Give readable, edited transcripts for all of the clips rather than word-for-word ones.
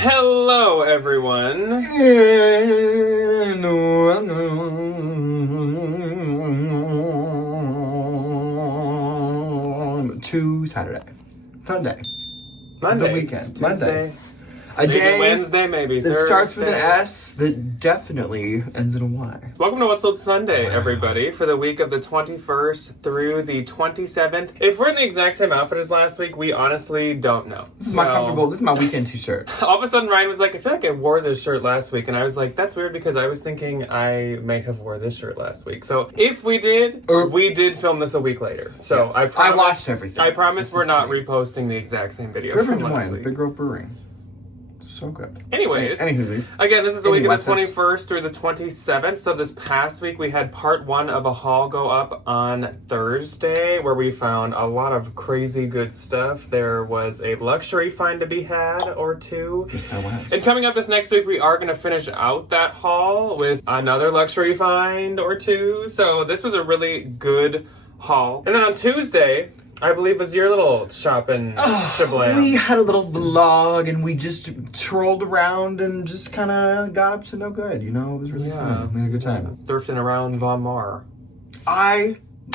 Hello, everyone. To Saturday. Sunday. Monday. The weekend. Tuesday. Monday. A Maybe day Wednesday, maybe that Thursday. starts with an S that definitely ends in a Y. Welcome to What's Sold Sunday, everybody, for the week of the 21st through the 27th. If we're in the exact same outfit as last week, we honestly don't know. This is my comfortable, this is my weekend t-shirt. All of a sudden, Ryan was like, I feel like I wore this shirt last week. And I was like, that's weird because I was thinking I may have wore this shirt last week. So if we did, we did film this a week later. So Yes. I promise, I watched everything. I promise This we're is not great. reposting the exact same video River from last Wine, week. Big Grove Brewing. So good. Anyways, Any whoosies. again, this is the Any week of the websites. 21st through the 27th. So this past week, we had part one of a haul go up on Thursday, where we found a lot of crazy good stuff. There was a luxury find to be had or two. Yes, that was. And coming up this next week, we are going to finish out that haul with another luxury find or two. So this was a really good haul. And then on Tuesday, I believe, was your little shopping shablam. We had a little vlog and we just trolled around and just kind of got up to no good. You know, it was really fun. We had a good time. Thrifting around Von Mar.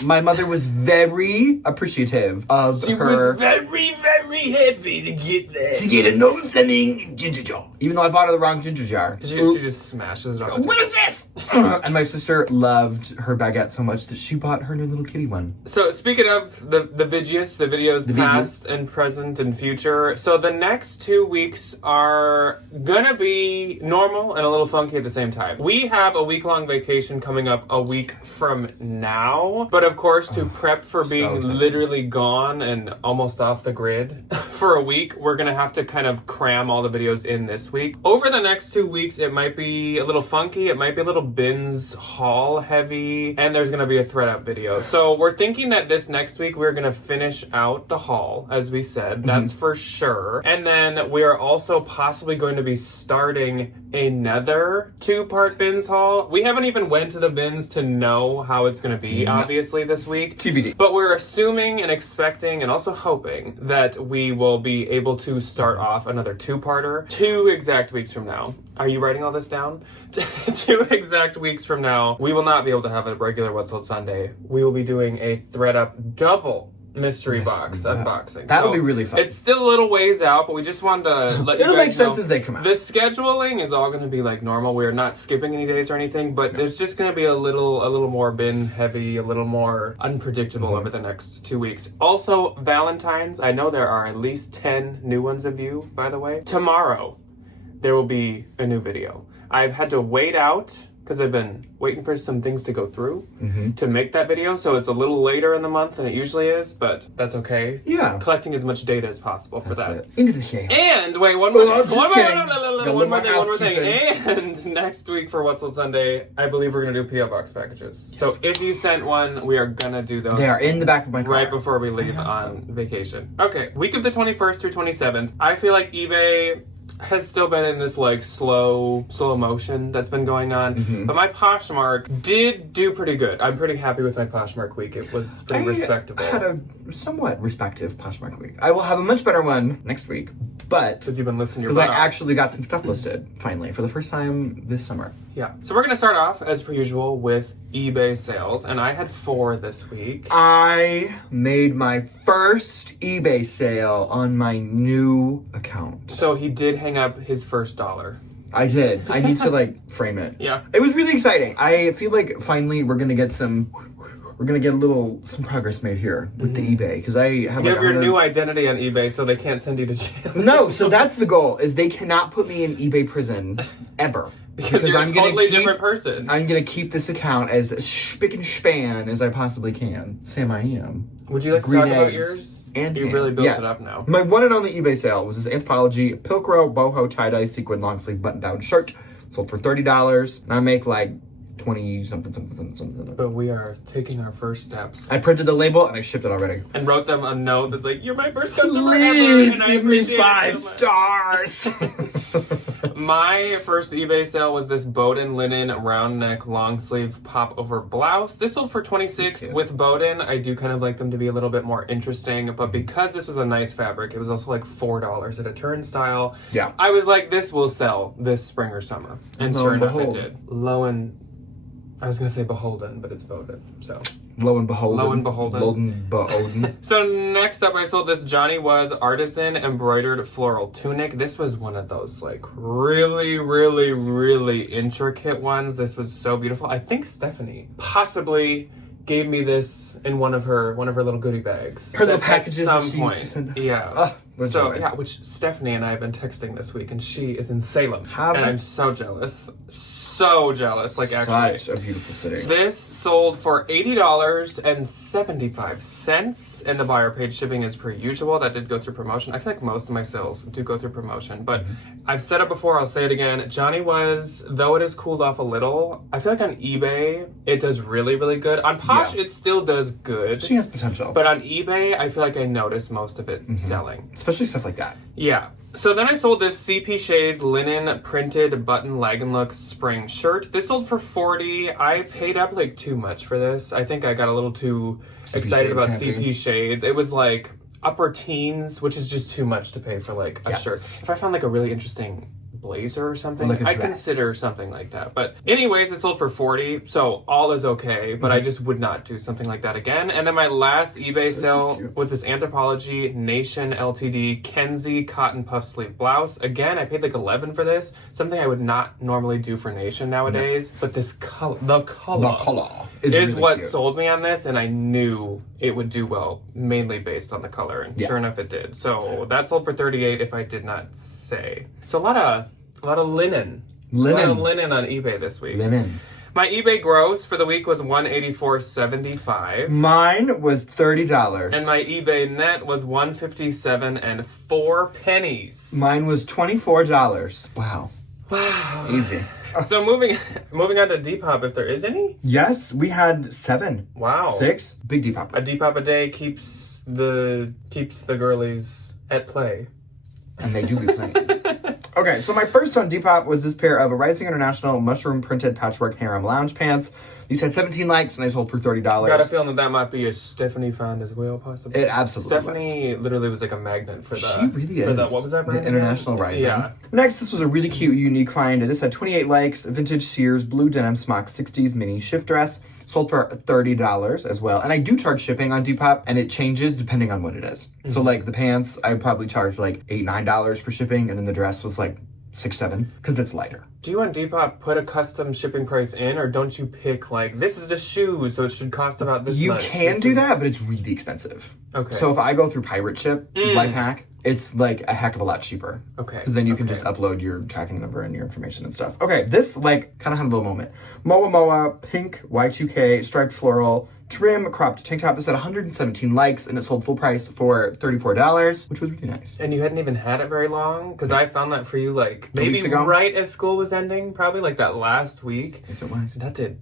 My mother was very appreciative of She her. was very, very happy to get that. to get a no Fleming ginger jar. Even though I bought her the wrong ginger jar. She just smashes it on the What is this? And my sister loved her baguette so much that she bought her new little kitty one. So speaking of the videos past and present and future, so the next 2 weeks are gonna be normal and a little funky at the same time. We have a week-long vacation coming up a week from now, but of course to prep for being excited. literally gone and almost off the grid for a week, we're gonna have to kind of cram all the videos in this week. Over the next 2 weeks, it might be a little funky, it might be a little bins haul heavy, and there's gonna be a thread up video. So we're thinking that this next week we're gonna finish out the haul, as we said, that's for sure. And then we are also possibly going to be starting another 2-part bins haul. We haven't even went to the bins to know how it's gonna be, obviously, this week. TBD. But we're assuming and expecting and also hoping that we will be able to start off another 2-parter 2 exact weeks from now. Are you writing all this down? 2 exact weeks from now, we will not be able to have a regular What's Sold Sunday. We will be doing a thread up double mystery box unboxing. That'll So be really fun. It's still a little ways out, but we just wanted to let you It'll guys make sense know as they come out. The scheduling is all going to be like normal. We're not skipping any days or anything, but there's just going to be a little more bin heavy, a little more unpredictable over the next 2 weeks. Also, Valentines. I know there are at least 10 new ones of you, by the way. Tomorrow, there will be a new video. I've had to wait out because I've been waiting for some things to go through to make that video, so it's a little later in the month than it usually is, but that's okay. Yeah. Collecting as much data as possible for That's that. it. Into the shade. And wait, one more I'm just kidding. Got a one more little thing. housekeeping. And next week for What's Sold Sunday, I believe we're gonna do PO box packages. So if you sent one, we are gonna do those. They are in the back of my car. Right before we leave on vacation. Okay, week of the 21st through 27th. I feel like eBay has still been in this like slow motion that's been going on. But my Poshmark did do pretty good. I'm pretty happy with my Poshmark week. It was pretty respectable. I had a somewhat respective Poshmark week. I will have a much better one next week, but Because you've been listening to because your I blog. actually got some stuff listed finally for the first time this summer. Yeah. So we're going to start off, as per usual, with eBay sales. And I had 4 this week. I made my first eBay sale on my new account. So he did hang up his first dollar. I did. I need to like frame it. Yeah. It was really exciting. I feel like finally we're gonna get some progress made here with the eBay because I have You like have your 100 new identity on eBay, so they can't send you to jail. No, so that's the goal is they cannot put me in eBay prison ever. Because you're a totally different person. I'm gonna keep this account as spick and span as I possibly can. Sam, I am. Would you like to Green talk about eggs yours? and You've ham. really built Yes. it up now. My one and only eBay sale was this Anthropologie Pilcrow boho tie-dye sequin long sleeve button down shirt. Sold for $30. And I make like 20 something. But we are taking our first steps. I printed the label and I shipped it already. And wrote them a note that's like, "You're my first customer Please ever, and I give me appreciate 5 it so much." stars. My first eBay sale was this Bowden linen round neck long sleeve pop over blouse. This sold for $26 with Bowden. I do kind of like them to be a little bit more interesting, but because this was a nice fabric, it was also like $4 at a turnstile. Yeah. I was like, this will sell this spring or summer. And sure enough, it did. I was going to say beholden, but it's Bowden, so. Lo and beholden. Lo and beholden. Beholden. So next up, I sold this Johnny Was artisan embroidered floral tunic. This was one of those like really, really, really intricate ones. This was so beautiful. I think Stephanie possibly gave me this in one of her little goodie bags. Her little packages at some point. Yeah. So yeah, which Stephanie and I have been texting this week, and she is in Salem, and I'm so jealous. So jealous, like actually. Such a beautiful city. This sold for $80.75, and the buyer paid shipping as per usual. That did go through promotion. I feel like most of my sales do go through promotion, but I've said it before, I'll say it again. Johnny Was, though it has cooled off a little, I feel like on eBay, it does really, really good. On Posh, it still does good. She has potential. But on eBay, I feel like I notice most of it selling. Especially stuff like that. Yeah. So then I sold this CP Shades linen printed button leg and look spring shirt. This sold for $40. I paid up like too much for this. I think I got a little too excited about CP Shades. It was like upper teens, which is just too much to pay for like a shirt. If I found like a really interesting blazer or something, like I'd consider something like that. But anyways, it sold for $40, so all is okay, but I just would not do something like that again. And then my last eBay sale was this Anthropology Nation Ltd Kenzie cotton puff sleeve blouse. Again, I paid like $11 for this, something I would not normally do for Nation nowadays, but this color, the color is really what cute. Sold me on this, and I knew it would do well, mainly based on the color, and sure enough it did. So that sold for $38 if I did not say. So a lot of linen. A lot of linen on eBay this week. My eBay gross for the week was $184.75. Mine was $30. And my eBay net was $157.04. Mine was $24. Wow. Easy. So moving on to Depop, if there is any. Yes, we had 7. Wow. 6. Big Depop. A Depop a day keeps the girlies at play. And they do be playing. Okay, so my first on Depop was this pair of a Rising International mushroom printed patchwork harem lounge pants. These had 17 likes and they sold for $30. Got a feeling that might be a Stephanie find as well, possibly. It absolutely Stephanie literally was like a magnet for the. She really is. For the, what was that brand? The International Rising. Yeah. Next, this was a really cute, unique find. This had 28 likes, vintage Sears blue denim smock 60s mini shift dress. Sold for $30 as well. And I do charge shipping on Depop, and it changes depending on what it is. So like the pants, I probably charged like $8, $9 for shipping, and then the dress was like $6, $7, because it's lighter. Do you on Depop put a custom shipping price in, or don't you pick like, this is a shoe, so it should cost about this much? You can do that, but it's really expensive. Okay. So if I go through Pirate Ship, life hack, it's like a heck of a lot cheaper. Okay. Because then you can just upload your tracking number and your information and stuff. Okay, this like kind of had a little moment. Moa pink Y2K striped floral trim cropped tank top. This had 117 likes and it sold full price for $34, which was really nice. And you hadn't even had it very long? Because I found that for you like maybe right as school was ending, probably like that last week. Yes, it was. That did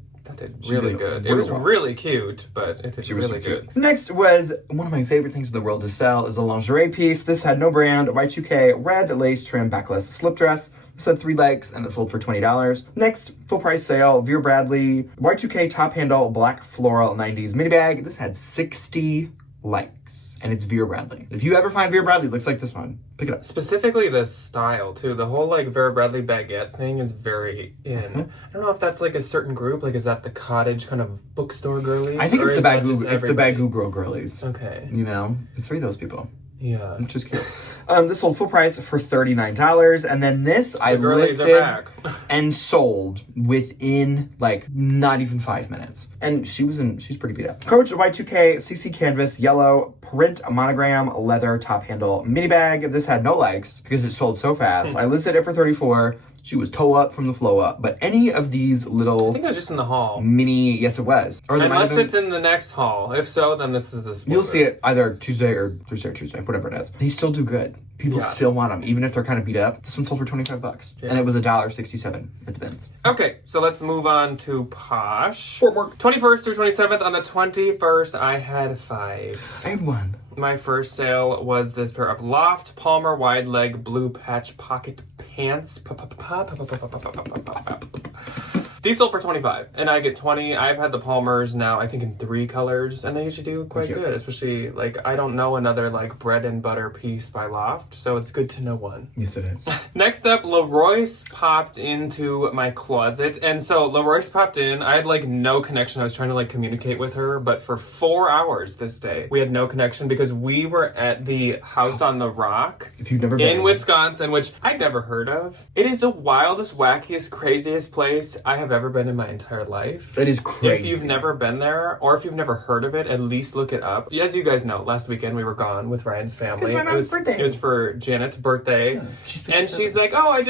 really good. It was really cute, but it did really good. Next was one of my favorite things in the world to sell is a lingerie piece. This had no brand, Y2K, red lace trim backless slip dress. This had 3 likes and it sold for $20. Next, full price sale, Vera Bradley, Y2K top handle, black floral 90s mini bag. This had 60 likes. And it's Vera Bradley. If you ever find Vera Bradley, it looks like this one. Pick it up. Specifically the style, too. The whole, like, Vera Bradley baguette thing is very in. I don't know if that's, like, a certain group. Like, is that the cottage kind of bookstore girlies? I think it's the Bagoo girl girlies. Okay. You know? It's for those people. Yeah. Which is cute. This sold full price for $39. And then this I listed and sold within like not even 5 minutes. And she's pretty beat up. Coach Y2K CC canvas yellow print monogram leather top handle mini bag. This had no likes because it sold so fast. I listed it for $34. She was toe up from the flow up. But any of these little... I think it was just in the haul. Yes, it was. Or unless it's in the next haul. If so, then this is a spoiler. You'll see it either Tuesday or Thursday or Tuesday, whatever it is. They still do good People still want them, even if they're kind of beat up. This one sold for $25, and it was $1.67 at the bins. Okay, so let's move on to Posh. 4 more. 21st through 27th. On the 21st, I had 5. I had 1. My first sale was this pair of Loft Palmer wide leg blue patch pocket pants. These sold for $25, and I get 20. I've had the Palmers now, I think, in 3 colors, and they usually do quite good. Especially, like, I don't know another, like, bread and butter piece by Loft, so it's good to know one. Yes, it is. Next up, Leroy's popped into my closet, and so Leroy's popped in. I had, like, no connection. I was trying to, like, communicate with her, but for 4 hours this day, we had no connection because we were at the House on the Rock If you've never been in Wisconsin, which I'd never heard of. It is the wildest, wackiest, craziest place I have ever been in my entire life. It is crazy. If you've never been there, or if you've never heard of it, at least look it up. As you guys know, last weekend we were gone with Ryan's family. It's my mom's birthday. It was for Janet's birthday. Yeah, she's like, oh, I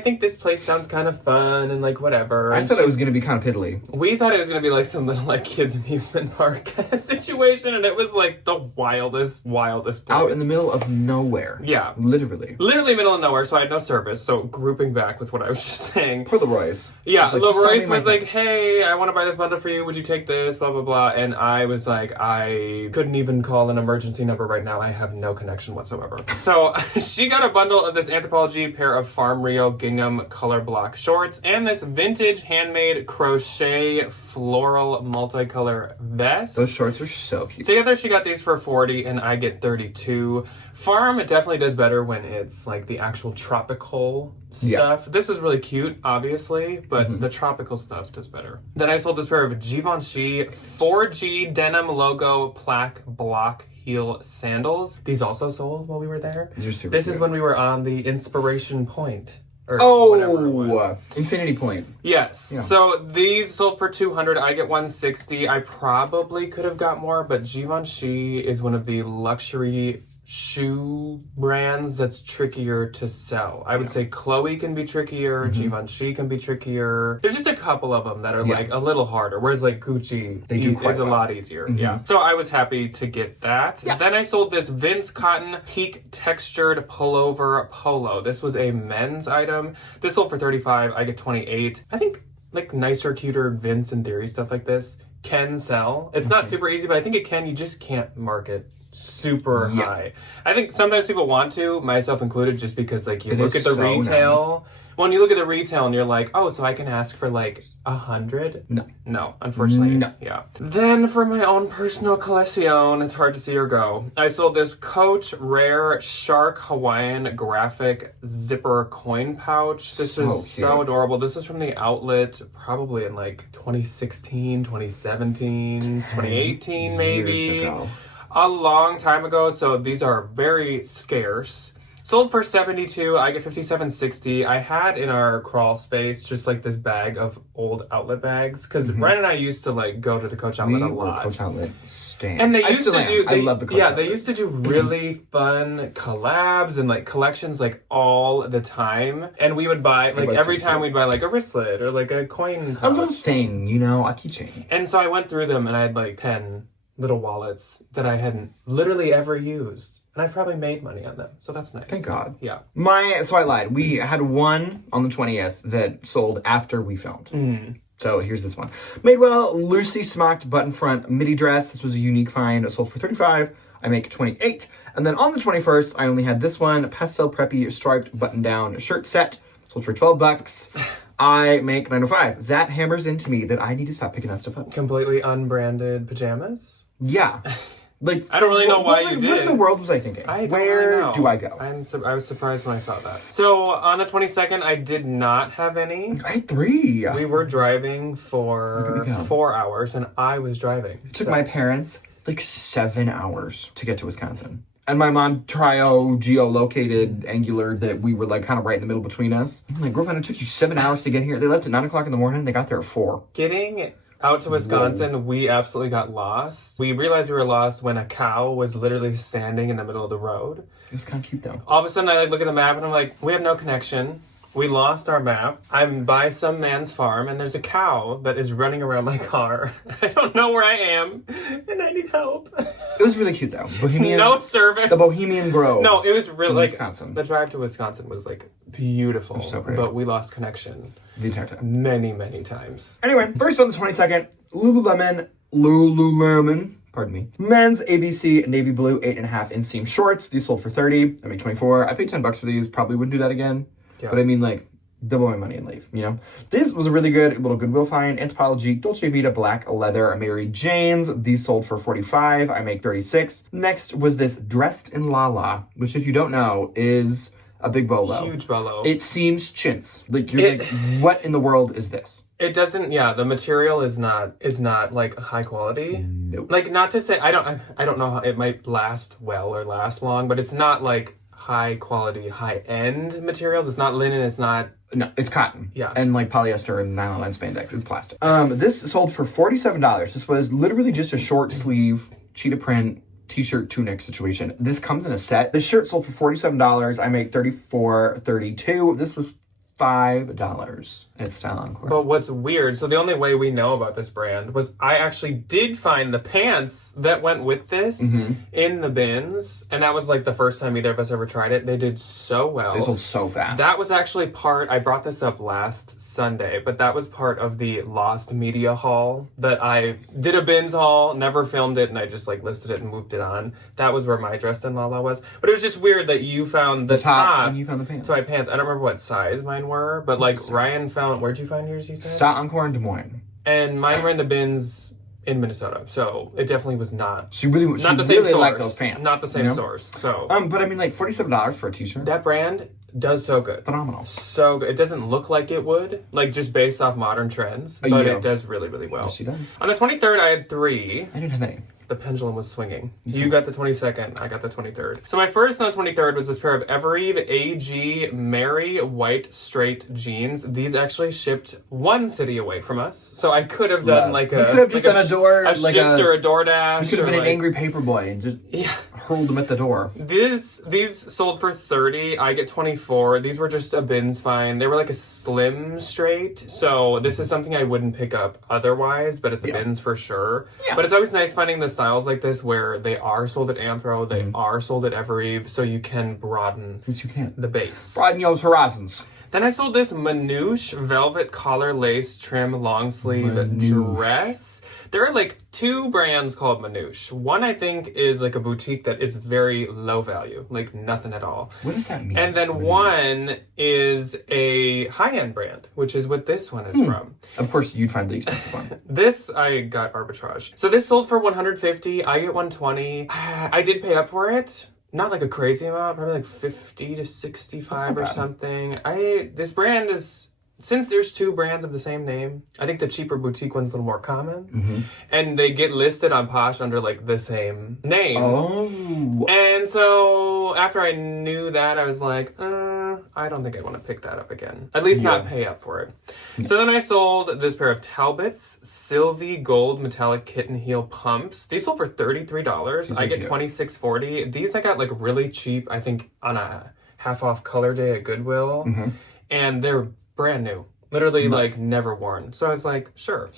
think this place sounds kind of fun and like whatever. I thought it was going to be kind of piddly. We thought it was going to be like some little like kids amusement park kind of situation, and it was like the wildest place. Out in the middle of nowhere. Yeah. Literally middle of nowhere, so I had no service. So grouping back with what I was just saying. Poor Leroy's. Yeah, like, Leroy's was like, hey, I want to buy this bundle for you. Would you take this? Blah, blah, blah. And I was like, I couldn't even call an emergency number right now. I have no connection whatsoever. So she got a bundle of this Anthropologie pair of Farm Rio gingham color block shorts and this vintage handmade crochet floral multicolor vest. Those shorts are so cute. Together she got these for $40 and I get $32. Farm, it definitely does better when it's like the actual tropical stuff. Yeah. This was really cute, obviously, but the tropical stuff does better. Then I sold this pair of Givenchy 4G denim logo plaque block heel sandals. These also sold while we were there. These are super This cute. is when we were on the Inspiration Point. Whatever it was. Infinity Point. Yes. Yeah. So these sold for $200. I get $160. I probably could have got more, but Givenchy is one of the luxury shoe brands that's trickier to sell. I would say Chloe can be trickier, Givenchy can be trickier. There's just a couple of them that are like a little harder, whereas like Gucci is a lot easier. Yeah. So I was happy to get that. Yeah. Then I sold this Vince Cotton Peak Textured Pullover Polo. This was a men's item. This sold for $35. I get $28. I think like nicer, cuter Vince and Theory stuff like this can sell. It's not super easy, but I think it can. You just can't market super high. I think sometimes people want to, myself included, just because like you look at the retail. Nice. When you look at the retail and you're like, oh, so I can ask for like 100? No, unfortunately. No. Yeah. Then for my own personal collection, it's hard to see or go. I sold this Coach Rare Shark Hawaiian graphic zipper coin pouch. This is so adorable. This is from the outlet probably in like 2016, 2017, 2018 maybe. Years ago. A long time ago, so these are very scarce. Sold for $72. I get $57.60. I had in our crawl space just like this bag of old outlet bags because Ryan and I used to like go to the Coach outlet a lot. Coach outlet stand. And they used to do. I love the Coach outlet. They used to do really fun collabs and like collections like all the time. And we would buy like every time we'd buy like a wristlet or like a coin pouch. A little thing, you know, a keychain. And so I went through them and I had like 10 little wallets that I hadn't literally ever used. And I've probably made money on them. So that's nice. Thank God. Yeah. So I lied. We had one on the 20th that sold after we filmed. So here's this one. Madewell Lucy Smocked Button Front Midi Dress. This was a unique find. It sold for $35. I make $28. And then on the 21st, I only had this one. Pastel Preppy Striped Button Down Shirt Set. Sold for $12. I make $9.05. That hammers into me that I need to stop picking that stuff up. Completely unbranded pajamas? Yeah. Like, I don't really know why you did. What in the world was I thinking? Where do I go? I was surprised when I saw that. So on the 22nd, I did not have any. I had 3. We were driving for 4 hours, and I was driving. It took my parents like 7 hours to get to Wisconsin. And my mom geolocated Angular that we were like kind of right in the middle between us. I'm like, girlfriend, it took you 7 hours to get here. They left at 9 o'clock in the morning. They got there at 4. Getting out to Wisconsin, we absolutely got lost. We realized we were lost when a cow was literally standing in the middle of the road. It was kind of cute though. All of a sudden, I like look at the map and I'm like, we have no connection. We lost our map. I'm by some man's farm, and there's a cow that is running around my car. I don't know where I am, and I need help. It was really cute, though. Bohemian. No service. The Bohemian Grove. No, it was really like Wisconsin. The drive to Wisconsin was like beautiful, so great. but we lost connection The entire time. many times. Anyway, first on the 22nd, Lululemon, pardon me, men's ABC navy blue 8.5 inseam shorts. These sold for $30. I made $24. I paid $10 for these. Probably wouldn't do that again. Yeah. But I mean, like, double my money and leave, you know? This was a really good little Goodwill find. Anthropologie Dolce Vita black leather Mary Janes. These sold for $45. I make $36. Next was this Dressed in Lala, which, if you don't know, is a big bolo. Huge bolo. It seems chintz. Like, you're like, what in the world is this? It doesn't. Yeah, the material is not like high quality. Nope. Like, not to say I don't know how it might last well or last long, but it's not like high quality, high end materials. It's not linen. It's not. No, it's cotton. Yeah. And like polyester and nylon and spandex. It's plastic. This sold for $47. This was literally just a short sleeve cheetah print t-shirt tunic situation. This comes in a set. This shirt sold for $47. I make $34.32. This was $5 at Style Encore. But what's weird, so the only way we know about this brand was I actually did find the pants that went with this in the bins, and that was like the first time either of us ever tried it. They did so well. They sold so fast. That was actually I brought this up last Sunday, but that was part of the Lost Media haul that I did a bins haul, never filmed it, and I just like listed it and moved it on. That was where my Dressed in Lala was. But it was just weird that you found the top and you found the pants. to my pants. I don't remember what size mine were, but like Ryan found, where'd you find yours, you said? Style Encore in Des Moines. And mine were in the bins in Minnesota, so it definitely was not. She really Not the same source. liked those pants. Not the same you know? source. So but I mean, like $47 for a t-shirt. that brand does so good. Phenomenal. So good. It doesn't look like it would, like just based off modern trends, but yeah. it does really well. Yes, she does. On the 23rd, I had 3. I didn't have any. The pendulum was swinging. You got the 22nd, I got the 23rd. So my first on the 23rd was this pair of Evereve AG Mary white straight jeans. These actually shipped one city away from us. So I could have done like a... You could have just done a door... A like Shipt or a DoorDash. You could have been or an angry paperboy and just hurled them at the door. These sold for $30. I get $24. These were just a bins find. They were like a slim straight. So this is something I wouldn't pick up otherwise, but at the bins for sure. Yeah. But it's always nice finding the styles like this where they are sold at Anthro, they are sold at Evereve, so you can broaden Yes, you can. the base. Broaden those horizons. Then I sold this Manouche velvet collar lace trim long sleeve dress. There are like 2 brands called Manouche. One I think is like a boutique that is very low value, like nothing at all. What does that mean? And then one is a high-end brand, which is what this one is from. Of course, you'd find the expensive one. This I got arbitrage. So this sold for $150. I get $120. I did pay up for it. Not like a crazy amount, probably like $50 to $65 or something. This brand is, since there's 2 brands of the same name, I think the cheaper boutique one's a little more common. And they get listed on Posh under like the same name. Oh. And so after I knew that, I was like, I don't think I want to pick that up again. At least not pay up for it. So then I sold this pair of Talbots Sylvie Gold Metallic Kitten Heel Pumps. These sold for $33. I get $26.40. These I got like really cheap, I think on a half off color day at Goodwill. And they're brand new. Literally, like, never worn. So I was like, sure.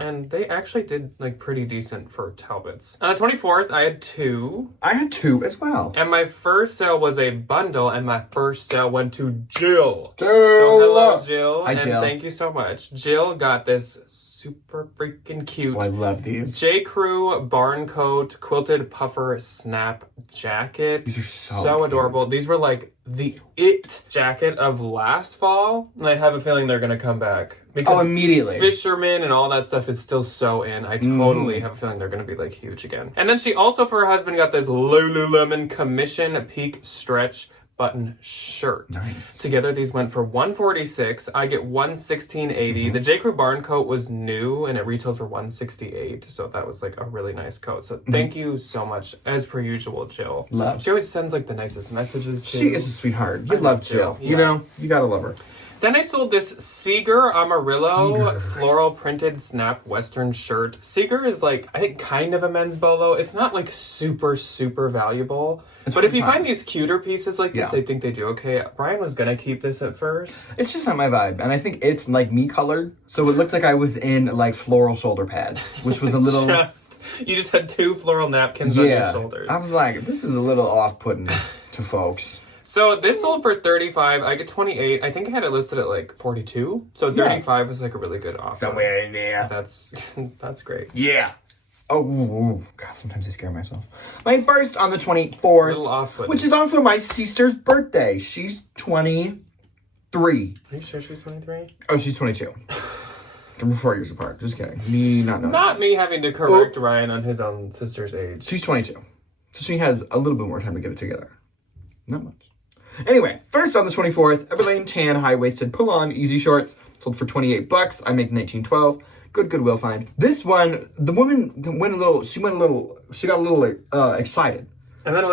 And they actually did, like, pretty decent for Talbots. On the 24th, I had 2. I had 2 as well. And my first sale was a bundle, and my first sale went to Jill. Jill! So hello, Jill. Hi, Jill. And thank you so much. Jill got this super freaking cute. Oh, I love these. J. Crew barn coat quilted puffer snap jacket. These are so cute. Adorable. These were like the it jacket of last fall, and I have a feeling they're gonna come back because immediately fisherman and all that stuff is still so in. I totally have a feeling they're gonna be like huge again. And then she also for her husband got this Lululemon commission peak stretch button shirt. Nice. Together these went for $146. I get $116.80. The J. Crew barn coat was new and it retailed for $168. So that was like a really nice coat. So thank you so much, as per usual, Jill. Love. She always sends like the nicest messages too. She is a sweetheart. You love Jill. You know, you gotta love her. Then I sold this Seeger Amarillo floral printed snap western shirt. Seeger is like, I think, kind of a men's bolo. It's not like super, super valuable. But if you find these cuter pieces like this, I think they do okay. Brian was gonna keep this at first. It's just not my vibe. And I think it's like me colored. So it looked like I was in like floral shoulder pads, which was a little... You just had 2 floral napkins on your shoulders. I was like, this is a little off-putting to folks. So this sold for $35. I get 28. I think I had it listed at like 42. So 35 was like a really good offer. Somewhere in there. That's great. Yeah. Oh, God, sometimes I scare myself. My first on the 24th, which is also my sister's birthday. She's 23. Are you sure she's 23? Oh, she's 22. We're 4 years apart. Just kidding. Me not knowing. Not me having to correct Ryan on his own sister's age. She's 22. So she has a little bit more time to get it together. Not much. Anyway, first on the 24th, Everlane tan high-waisted pull-on easy shorts sold for $28. I make $19.12. Good Goodwill find. This one, the woman she got a little excited. And then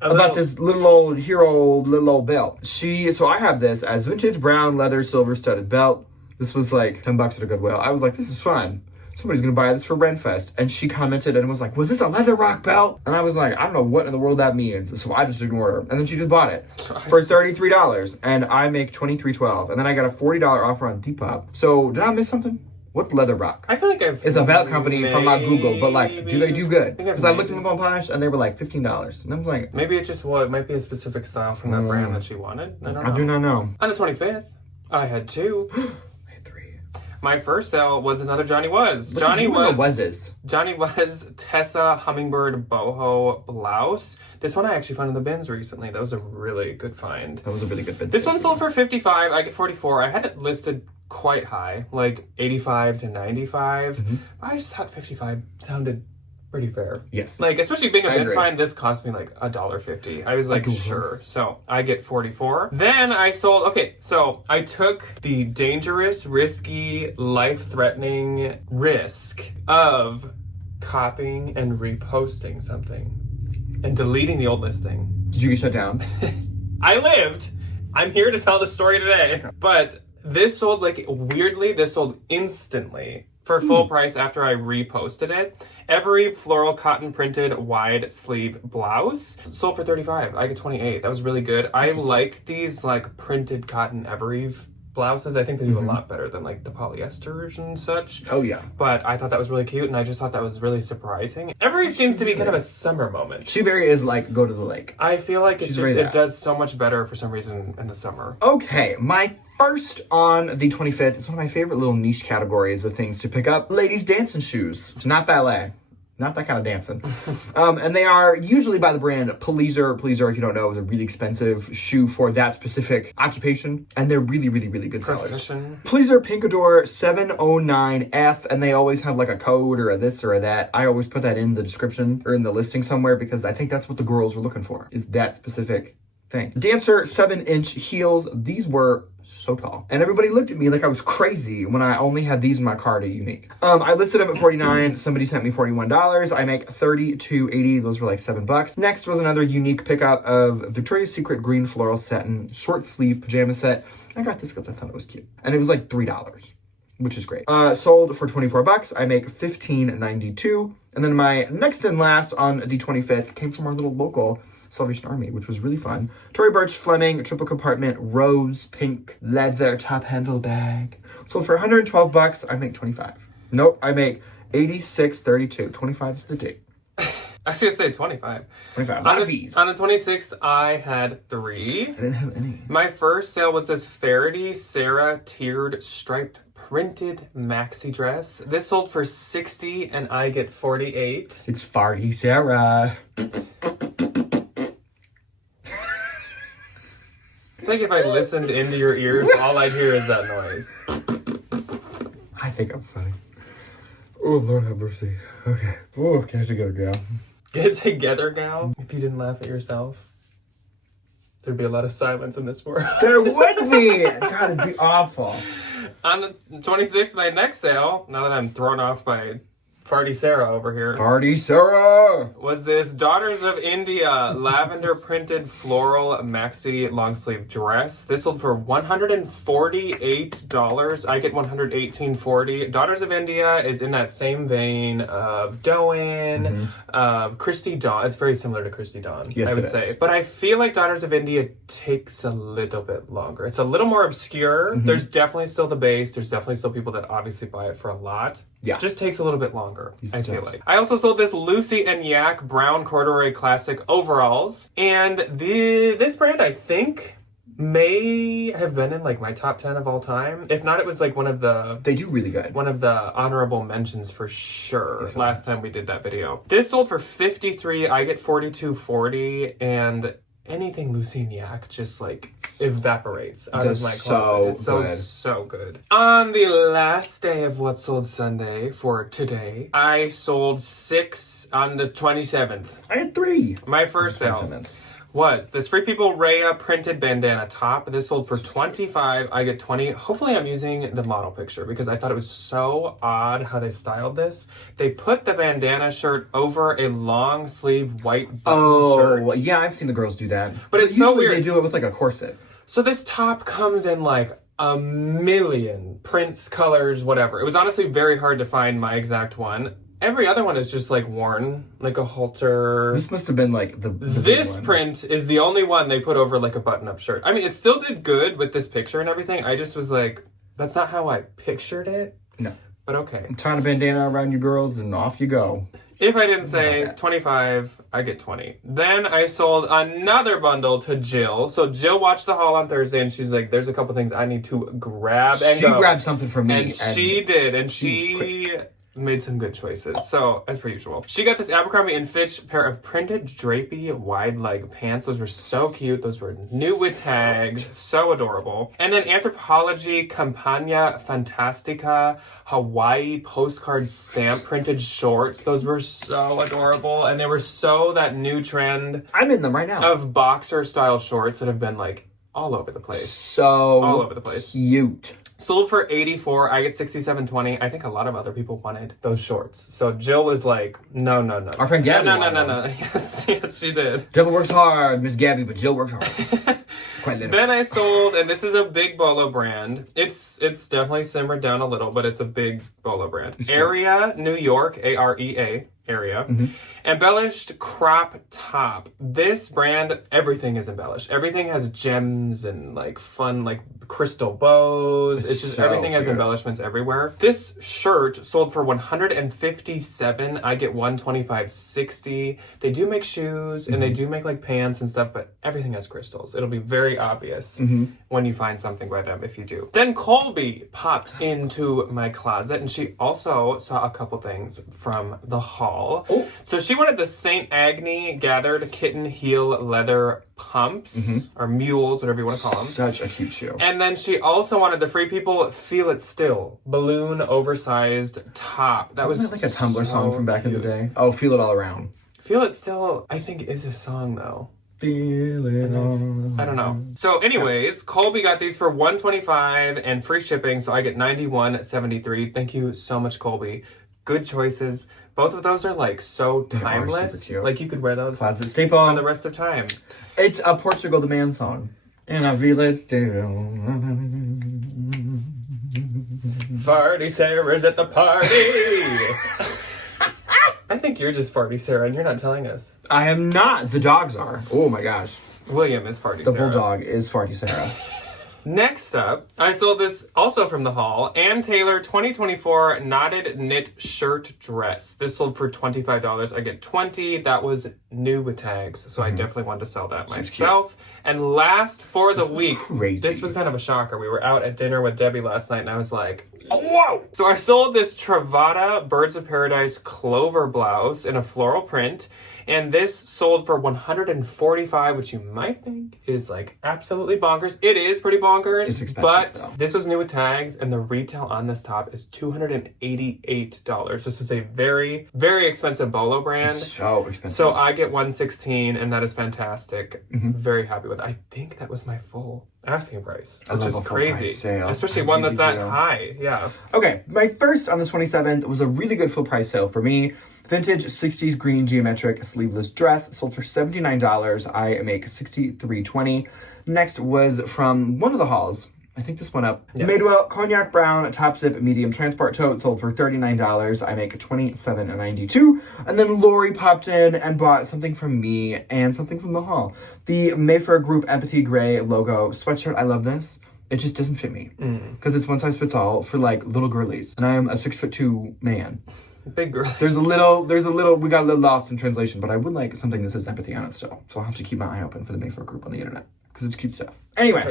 about this little old belt. So I have this as vintage brown leather silver studded belt. This was like $10 at a Goodwill. I was like, this is fun. Somebody's gonna buy this for Renfest. And she commented and was like, was this a leather rock belt? And I was like, I don't know what in the world that means. So I just ignored her. And then she just bought it for $33. And I make $23.12. And then I got a $40 offer on Depop. So did I miss something? What's Leather Rock? I feel like it's a belt company from my Google, but like, do they do good? Because I looked at them on Posh and they were like $15. And I was like, maybe it's just it might be a specific style from that brand that she wanted. I don't know. I do not know. On the 25th, I had 2. I had 3. My first sale was another Johnny Was. Johnny Was Tessa Hummingbird Boho blouse. This one I actually found in the bins recently. That was a really good find. That was a really good bid. This one sold for $55. I get $44. I had it listed quite high, like $85 to $95. I just thought $55 sounded pretty fair. Yes. Like, especially being a men's find, this cost me like $1.50. I was like, sure. So I get $44. Then I sold, so I took the dangerous, risky, life-threatening risk of copying and reposting something and deleting the old listing. Did you get shut down? I lived. I'm here to tell the story today. But this sold this sold instantly for full price after I reposted it. Every floral cotton printed wide sleeve blouse sold for $35. I get $28. That was really good. I like these like printed cotton Evereve blouses. I think they do a lot better than like the polyesters and such. Oh yeah. But I thought that was really cute and I just thought that was really surprising. Evereve seems to be kind of a summer moment. She very is like go to the lake. I feel like it does so much better for some reason in the summer. Okay, my first on the 25th is one of my favorite little niche categories of things to pick up. Ladies' dancing shoes. It's not ballet. Not that kind of dancing. And they are usually by the brand Pleaser. Pleaser, if you don't know, is a really expensive shoe for that specific occupation. And they're really, really, really good sellers. Pleaser Pinkador 709F. And they always have like a code or a this or a that. I always put that in the description or in the listing somewhere because I think that's what the girls are looking for, is that specific thing. Dancer 7-inch heels. These were so tall. And everybody looked at me like I was crazy when I only had these in my cart at Unique. I listed them at $49. Somebody sent me $41. I make $32.80. Those were like $7. Next was another Unique pickup of Victoria's Secret green floral satin short sleeve pajama set. I got this because I thought it was cute. And it was like $3, which is great. Sold for $24. I make $15.92. And then my next and last on the 25th came from our little local Salvation Army, which was really fun. Tory Burch Fleming triple compartment rose pink leather top handle bag. Sold for $112. I make $25. Nope, I make $86.32. 25 is the date. I was gonna say 25. 25. On the 26th, I had 3. I didn't have any. My first sale was this Faraday Sarah tiered striped printed maxi dress. This sold for $60 and I get $48. It's Faraday Sarah. It's like if I listened into your ears, all I'd hear is that noise. I think I'm funny. Oh, Lord have mercy. Okay. Oh, get it together, gal. Get it together, gal? If you didn't laugh at yourself, there'd be a lot of silence in this world. There would be! God, it'd be awful. On the 26th, my next sale, now that I'm thrown off by Farty Sarah over here. Farty Sarah! Was this Daughters of India lavender printed floral maxi long sleeve dress. This sold for $148. I get $118.40. Daughters of India is in that same vein of Doan, of Christy Dawn. It's very similar to Christy Dawn, yes, I would say. But I feel like Daughters of India takes a little bit longer. It's a little more obscure. There's definitely still the base. There's definitely still people that obviously buy it for a lot. Yeah. Just takes a little bit longer, I feel like. I also sold this Lucy and Yak brown corduroy classic overalls. And this brand, I think, may have been in like my top 10 of all time. If not, it was like one of the... They do really good. One of the honorable mentions for sure. Yes, last time we did that video. This sold for $53. I get $42.40. And anything Lucy and Yak just like evaporates out of my closet. It's so good. On the last day of What Sold Sunday for today, I sold 6 on the 27th. I had 3. My first sale was this Free People Rhea printed bandana top. This sold for $25. I get $20. Hopefully I'm using the model picture because I thought it was so odd how they styled this. They put the bandana shirt over a long sleeve white button shirt. Oh, yeah, I've seen the girls do that. But it's so weird. They do it with like a corset. So this top comes in like a million prints, colors, whatever. It was honestly very hard to find my exact one. Every other one is just like worn, like a halter. This must have been like the This print is the only one they put over like a button-up shirt. I mean, it still did good with this picture and everything. I just was like, that's not how I pictured it. No. But okay. Tying a bandana around you girls and off you go. If I didn't say 25, I get 20. Then I sold another bundle to Jill. So Jill watched the haul on Thursday and she's like, there's a couple things I need to grab and go. She grabbed something from me. And she did. And she made some good choices. So, as per usual. She got this Abercrombie & Fitch pair of printed drapey wide leg pants. Those were so cute. Those were new with tags. So adorable. And then Anthropologie Campagna Fantastica Hawaii postcard stamp printed shorts. Those were so adorable. And they were so that new trend. I'm in them right now. Of boxer style shorts that have been like all over the place. So all over the place. Cute. Sold for $84. I get $67.20. I think a lot of other people wanted those shorts. So Jill was like, no. Our friend Gabby No. Yes, she did. Devil works hard, Miss Gabby, but Jill works hard. Quite literally. Then I sold, and this is a big bolo brand. It's definitely simmered down a little, but it's a big bolo brand. Area, New York, AREA. Area. Embellished crop top. This brand, everything is embellished. Everything has gems and like fun like crystal bows. It's just so everything has embellishments everywhere. This shirt sold for $157. I get $125.60. They do make shoes and they do make like pants and stuff, but everything has crystals. It'll be very obvious when you find something by them if you do. Then Colby popped into my closet and she also saw a couple things from the haul. Oh. So she wanted the St. Agni gathered kitten heel leather pumps or mules, whatever you want to call them. Such a cute shoe. And then she also wanted the Free People Feel It Still balloon oversized top. That was like a Tumblr song from back in the day. Oh, Feel It All Around. Feel It Still, I think, is a song though. Feel it all. I don't know. So anyways, Colby got these for $125 and free shipping, so I get $91.73. Thank you so much, Colby. Good choices. Both of those are like so timeless. Like you could wear those closet staple for the rest of time. It's a Portugal the Man song. And I feel it still. Farty Sarah's at the party. I think you're just Farty Sarah and you're not telling us. I am not. The dogs are. Oh my gosh. William is Farty Sarah. The bulldog is Farty Sarah. Next up, I sold this also from the haul. Ann Taylor 2024 knotted knit shirt dress. This sold for $25. I get $20. That was new with tags, so I definitely wanted to sell that myself. And last for the week, this was kind of a shocker. We were out at dinner with Debbie last night, and I was like, oh, whoa! So I sold this Travada Birds of Paradise clover blouse in a floral print. And this sold for $145, which you might think is like absolutely bonkers. It is pretty bonkers. It's expensive, but though. This was new with tags, and the retail on this top is $288. This is a very, very expensive Bolo brand. It's so expensive. So I get 116, and that is fantastic. Very happy with it. I think that was my full asking price, which is crazy. Sale. Especially one that's that high. Yeah. Okay, my first on the 27th was a really good full price sale for me. Vintage 60s green geometric sleeveless dress sold for $79. I make $63.20. Next was from one of the hauls. I think this one up. Yes. Madewell cognac brown top zip medium transport tote sold for $39. I make $27.92. And then Lori popped in and bought something from me and something from the haul. The Mayfair Group Empathy Gray logo sweatshirt. I love this. It just doesn't fit me because it's one size fits all for like little girlies, and I am a 6'2" man. Big girl. There's a little, we got a little lost in translation, but I would like something that says empathy on it still. So I'll have to keep my eye open for the Mayfair Group on the internet because it's cute stuff. Anyway.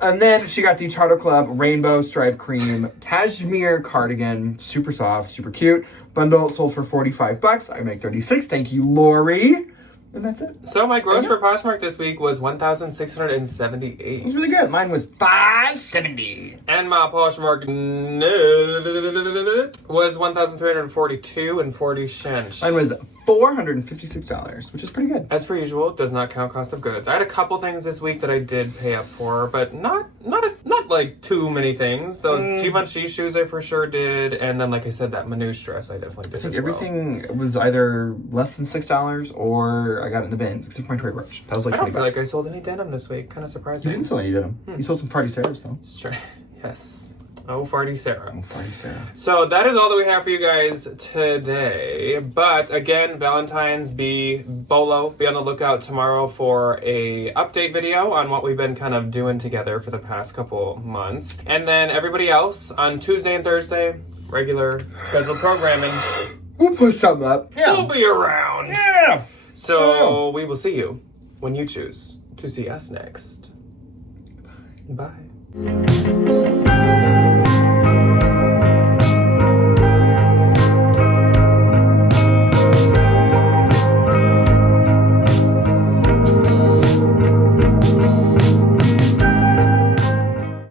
And then she got the Charter Club Rainbow Stripe Cream Cashmere Cardigan. Super soft, super cute. Bundle sold for $45. I make $36. Thank you, Lori. And that's it. So my gross for Poshmark this week was $1,678. It was really good. Mine was $570. And my Poshmark was $1,342 and 40 cents. Mine was $456, which is pretty good. As per usual, does not count cost of goods. I had a couple things this week that I did pay up for, but not like too many things. Those Givenchy shoes I for sure did, and then like I said, that Manouche dress I definitely did. I think everything was either less than $6 or I got it in the bin, except for my toy brush. That was like $20. I don't feel like I sold any denim this week. Kind of surprising. You didn't sell any denim. You sold some Farty Sarahs though. Yes. Oh, Farty Sarah. Oh, Farty Sarah. So that is all that we have for you guys today. But again, Valentines Bolo. Be on the lookout tomorrow for a update video on what we've been kind of doing together for the past couple months. And then everybody else on Tuesday and Thursday, regular scheduled programming. We'll push something up. Yeah. We'll be around. Yeah. So we will see you when you choose to see us next. Bye.